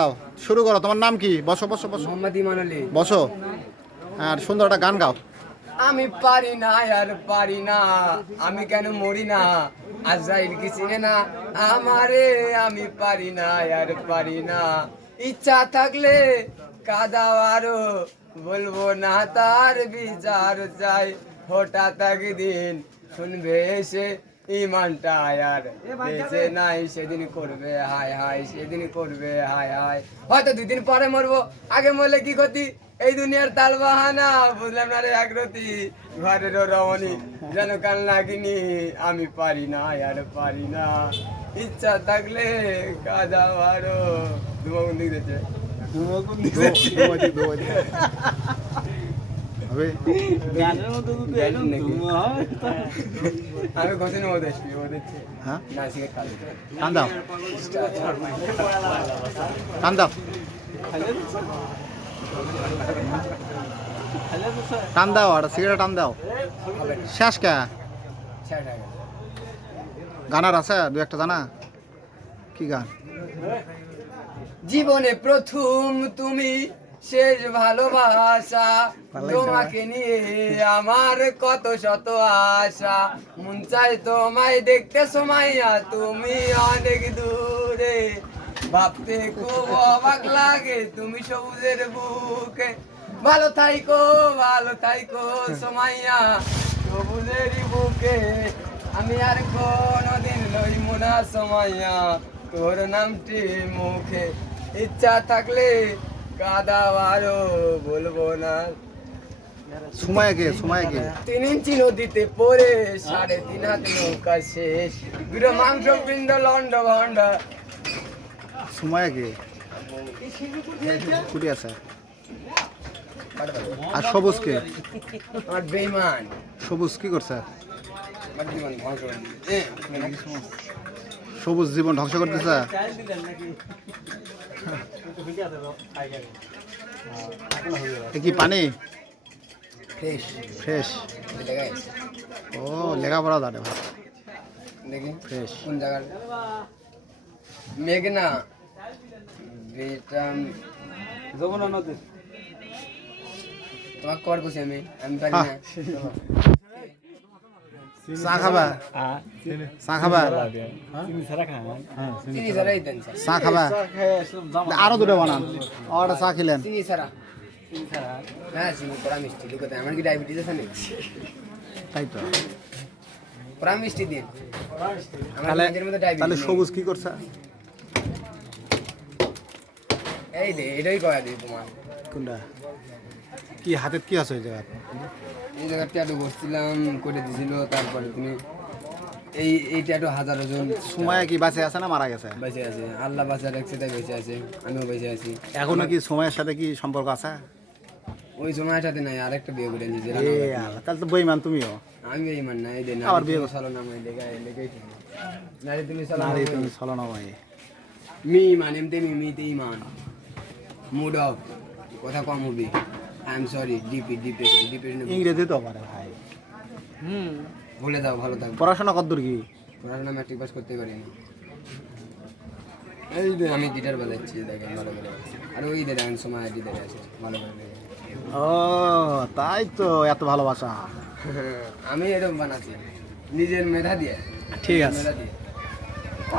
দাও, শুরু করো। তোমার নাম কি? বসো বসো বসো, মোহাম্মদ ইমান আলী। বসো আর সুন্দর একটা গান গাও। আমি পারি না আর পারি না, আমি কেন মরি না, আজরাইল কি চিনে না আমারে। আমি পারি না আর পারি না, ইচ্ছা থাকলে কাদাও আরো, বলবো না তার বিচার চাই। হঠাৎ একদিন শুনবে এসে ইমানটা আর বেঁচে নাই, সেদিন করবে হায় হায়, সেদিন করবে হায় হায়। হয়তো 2 দিন পরে মরবো, আগে মরলে কি ক্ষতি, এই দুনিয়ার তাল বাহানা বুঝলাম না রে একরতি। ঘরেরও রমণী যেন কান লাগিনি, আমি পারি না আর পারি না, ইচ্ছা থাকলে কাদাও আরো। ধুমা কোন দিক দিচ্ছে? আমি ঘষে নেবো দেখছি ও দেখছি। হ্যাঁ, না সিগারেট খাবে। টান দাও, টান দাও, টান দাও, আর সিগারেট টান দাও। শেষ কে গানার আছে? দু একটা জানা? কি গান? জীবনে প্রথম তুমি, শেষ ভালোবাসা, তোমাকে নিয়ে আমার কত শত আশা। মন চাই তোমায় দেখতে সময়য়া, তুমি অনেক দূরে, ভাবতে খুব অবাক লাগে তুমি সবুজের বুকে। ভালো থাইকো সময়য়া সবুজের বুকে, আমি আর কোনদিন লইব না সময়য়া তোর নামটি মুখে। ইচ্ছা থাকলে কাদাও আরো, বলবো না। সময় কে? সময় কে? 3 ইঞ্চি নদীতে পড়ে 3.5 হাত নৌকা শেষ, দুটো মাংস পিণ্ড লন্ড ভন্ড। সময় কে? কুটি আছে? আর সবুজ কে? আমার বেইমান সবুজ কি করছে? আমার জীবন ধ্বংস করে দিয়েছে। সবুজ জীবন ধ্বংস করতেছে। এ কি পানি? Fresh fresh? দেখাই ও, লেখাপড়া জানে ভাই। দেখি ফ্রেশ কোন জায়গার মেঘনা বেটা যমুনা নদী। তোমাকে কর করছি আমি পারি না। চা খাবা? চা খাবা? চিনি ছাড়াই দেন স্যার। চা খাবা? আরো দুটো বানান। আর চা খেলেন? চিনি ছাড়া হ্যাঁ, চিনি কড়া মিষ্টি লুকাতে। আমার কি ডায়াবেটিস আছে নাকি? তাই তো। কড়া মিষ্টি দিন। তাহলে মধ্যে তাহলে ডায়াবেটিস সবুজ কি করছে? এই দে, এটাই করা দিই তোমার। কোনটা? কি হাতে কি আছে ওই জায়গা? এই জায়গাটা একটু বসছিলাম করে দিছিল, তারপরে তুমি এই ট্যাটু হাজারো জন। সময় কি বাঁচে আছে না মারা গেছে? বেঁচে আছে, আল্লাহ বাঁচা রাখছে তাই বেঁচে আছে, আমিও বেঁচে আছি। এখনো কি সময়ের সাথে কি সম্পর্ক আছে? ওই সময়ের সাথে নাই, আরেকটা বিয়ে করে নিয়েছি। এ আল্লাহ, তাহলে তো বেঈমান তুমিও। আমি ইমান না, এই দে না আবার বিয়ে চলো না, মই লেগাই ঠিক নারী তুমি চলো নারী তুমি চলো না ভাই। মি ইমান এমতে মিতে ইমান মুড অফ কথা কম হবে। আই এম সরি, ডিপ্রেশন ইংরেজি তো পারে ভাই। ভুলে যাও, ভালো থাকো। পড়াশোনা কতদূর কি? পড়াশোনা ম্যাট্রিক পাস করতে পারিনি। এই যে আমি গিটার বাজাচ্ছি দেখেন ভালো করে, আর ওই যে দেখেন সময় গিটারে আছে ভালো করে দেখেন। ও তাই তো, এত ভালোবাসা। আমি এরকম বানাচ্ছি নিজের মেধা দিয়ে। ঠিক আছে। মেধা দিয়ে